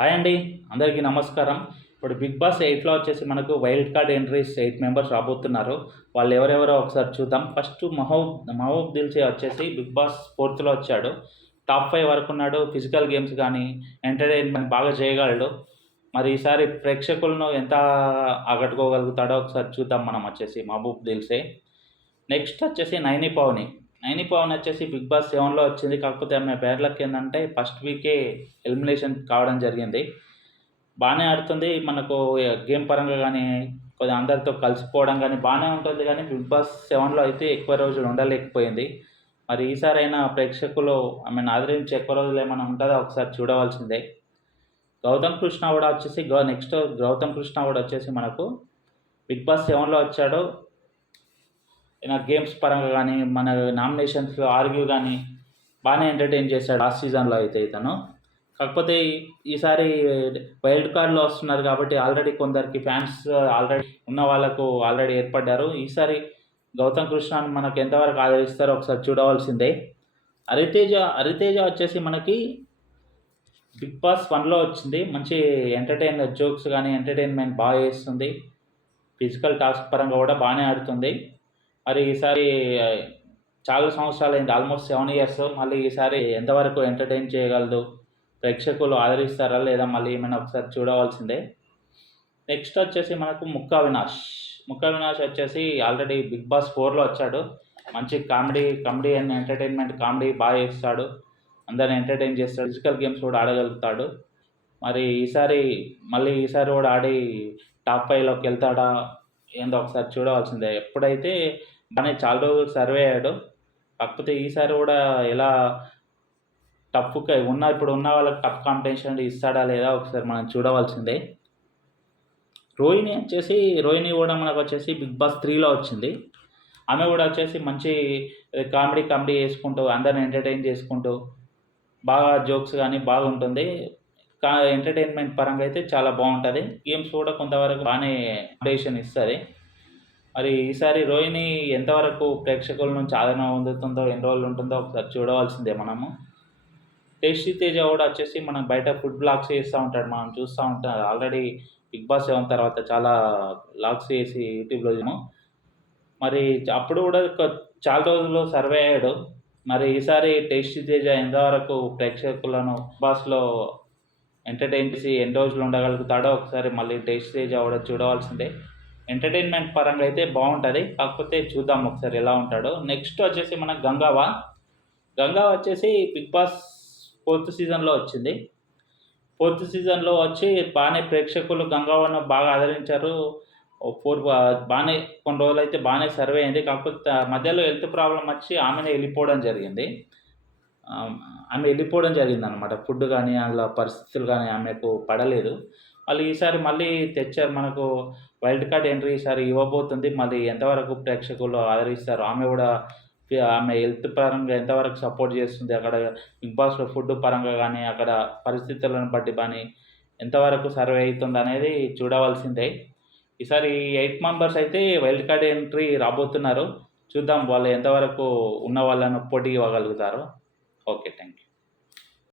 Hi అండి, అందరికీ నమస్కారం. ఇప్పుడు బిగ్ బాస్ 8లో వచ్చేసి మనకు వైల్డ్ కార్డ్ ఎంట్రీస్ 8 మెంబర్స్ రాబోతున్నారు. వాళ్ళు ఎవరెవరో ఒకసారి చూద్దాం. ఫస్ట్ మహబూబ్ దిల్షే వచ్చేసి బిగ్ బాస్ 4లో వచ్చాడు. టాప్ 5 వరకు ఉన్నాడు. ఫిజికల్ గేమ్స్ కానీ ఎంటర్టైన్మెంట్ బాగా చేయగలడు. మరి ఈసారి ప్రేక్షకులను ఎంత ఆకట్టుకోగలుగుతాడో ఒకసారి చూద్దాం మనం వచ్చేసి మహబూబ్ దిల్షే. నెక్స్ట్ వచ్చేసి నైని పవన్ వచ్చేసి బిగ్ బాస్ 7లో వచ్చింది. కాకపోతే ఆమె బ్యాడ్ లక్ ఏంటంటే ఫస్ట్ వీకే ఎలిమినేషన్ కావడం జరిగింది. బాగానే ఆడుతుంది. మనకు గేమ్ పరంగా కానీ కొద్దిగా అందరితో కలిసిపోవడం కానీ బాగానే ఉంటుంది. కానీ బిగ్ బాస్ 7లో అయితే ఎక్కువ రోజులు ఉండలేకపోయింది. మరి ఈసారైనా ప్రేక్షకులు ఆమెను ఆదరించి ఎక్కువ రోజులు ఏమైనా ఉంటుందో ఒకసారి చూడవలసిందే. గౌతమ్ కృష్ణ కూడా వచ్చేసి మనకు బిగ్ బాస్ 7లో వచ్చాడు. ఈయన గేమ్స్ పరంగా కానీ మన నామినేషన్స్లో ఆర్గ్యూ కానీ బాగానే ఎంటర్టైన్ చేశాడు లాస్ట్ సీజన్లో అయితే ఇతను. కాకపోతే ఈసారి వైల్డ్ కార్డ్లో వస్తున్నారు కాబట్టి ఆల్రెడీ కొందరికి ఫ్యాన్స్ ఆల్రెడీ ఉన్న వాళ్ళకు ఆల్రెడీ ఏర్పడ్డారు. ఈసారి గౌతమ్ కృష్ణని మనకు ఎంతవరకు ఆదరిస్తారో ఒకసారి చూడవలసిందే. హరితేజ వచ్చేసి మనకి బిగ్ బాస్ 1లో వచ్చింది. మంచి జోక్స్ కానీ ఎంటర్టైన్మెంట్ బాగా చేస్తుంది. ఫిజికల్ టాస్క్ పరంగా కూడా బాగానే ఆడుతుంది. మరి ఈసారి చాలా సంవత్సరాలైంది, ఆల్మోస్ట్ 7 ఇయర్స్. మళ్ళీ ఈసారి ఎంతవరకు ఎంటర్టైన్ చేయగలదు, ప్రేక్షకులు ఆదరిస్తారా లేదా మళ్ళీ ఏమైనా ఒకసారి చూడవలసిందే. నెక్స్ట్ వచ్చేసి మనకు ముక్కా వినాష్ వచ్చేసి ఆల్రెడీ బిగ్ బాస్ 4లో వచ్చాడు. మంచి కామెడీ అండ్ ఎంటర్టైన్మెంట్ కామెడీ బాగా చేస్తాడు. అందరిని ఎంటర్టైన్ చేస్తాడు. ఫిజికల్ గేమ్స్ కూడా ఆడగలుగుతాడు. మరి ఈసారి కూడా ఆడి టాప్ 5లోకి వెళ్తాడా ఏందో ఒకసారి చూడవలసిందే. ఎప్పుడైతే బాగానే చాలా రోజులు సర్వే అయ్యాడు. కాకపోతే ఈసారి కూడా ఎలా ఇప్పుడు ఉన్న వాళ్ళకి టఫ్ కాంపిటీషన్ ఇస్తాడా లేదా ఒకసారి మనం చూడవలసిందే. రోహిణి కూడా మనకు వచ్చేసి బిగ్ బాస్ 3లో వచ్చింది. ఆమె కూడా వచ్చేసి మంచి కామెడీ చేసుకుంటూ అందరిని ఎంటర్టైన్ చేసుకుంటూ బాగా జోక్స్ కానీ బాగుంటుంది. ఎంటర్టైన్మెంట్ పరంగా అయితే చాలా బాగుంటుంది. గేమ్స్ కూడా కొంతవరకు బాగానే కాంపిటీషన్ ఇస్తుంది. మరి ఈసారి రోహిణి ఎంతవరకు ప్రేక్షకుల నుంచి ఆదరణ పొందుతుందో, ఎన్ని రోజులు ఉంటుందో ఒకసారి చూడవలసిందే మనము. టేస్టీ తేజ కూడా వచ్చేసి మనం బయట ఫుడ్ బ్లాగ్స్ చేస్తూ ఉంటాడు, మనం చూస్తూ ఉంటాం. ఆల్రెడీ బిగ్ బాస్ 7 తర్వాత చాలా బ్లాగ్స్ చేసి యూట్యూబ్లో చూసాము. మరి అప్పుడు కూడా చాలా రోజులు సర్వే అయ్యాడు. మరి ఈసారి టేస్టీ తేజ ఎంతవరకు ప్రేక్షకులను బిగ్ బాస్లో ఎంటర్టైన్ చేసి ఎన్ని రోజులు ఉండగలుగుతాడో ఒకసారి మళ్ళీ టేస్టీ తేజ కూడా చూడవలసిందే. ఎంటర్టైన్మెంట్ పరంగా అయితే బాగుంటుంది. కాకపోతే చూద్దాం ఒకసారి ఎలా ఉంటాడో. నెక్స్ట్ వచ్చేసి మనకు గంగావా వచ్చేసి బిగ్ బాస్ 4th సీజన్లో వచ్చింది. 4th సీజన్లో వచ్చి బాగానే ప్రేక్షకులు గంగావాను బాగా ఆదరించారు. బాగానే కొన్ని రోజులు అయితే బాగానే సర్వే అయింది. కాకపోతే మధ్యలో హెల్త్ ప్రాబ్లం వచ్చి ఆమె వెళ్ళిపోవడం జరిగింది అనమాట. ఫుడ్ కానీ అందులో పరిస్థితులు కానీ ఆమెకు పడలేదు. ఈసారి తెచ్చారు మనకు వైల్డ్ కార్డ్ ఎంట్రీ ఈసారి ఇవ్వబోతుంది. మళ్ళీ ఎంతవరకు ప్రేక్షకులు ఆదరిస్తారు, ఆమె హెల్త్ పరంగా ఎంతవరకు సపోర్ట్ చేస్తుంది, అక్కడ బిగ్ బాస్లో ఫుడ్ పరంగా కానీ అక్కడ పరిస్థితులను బట్టి కానీ ఎంతవరకు సర్వే అవుతుంది అనేది చూడవలసిందే. ఈసారి 8 మెంబర్స్ అయితే వైల్డ్ కార్డ్ ఎంట్రీ రాబోతున్నారు. చూద్దాం వాళ్ళు ఎంతవరకు ఉన్న వాళ్ళను పోటీ ఇవ్వగలుగుతారో. Okay, thank you.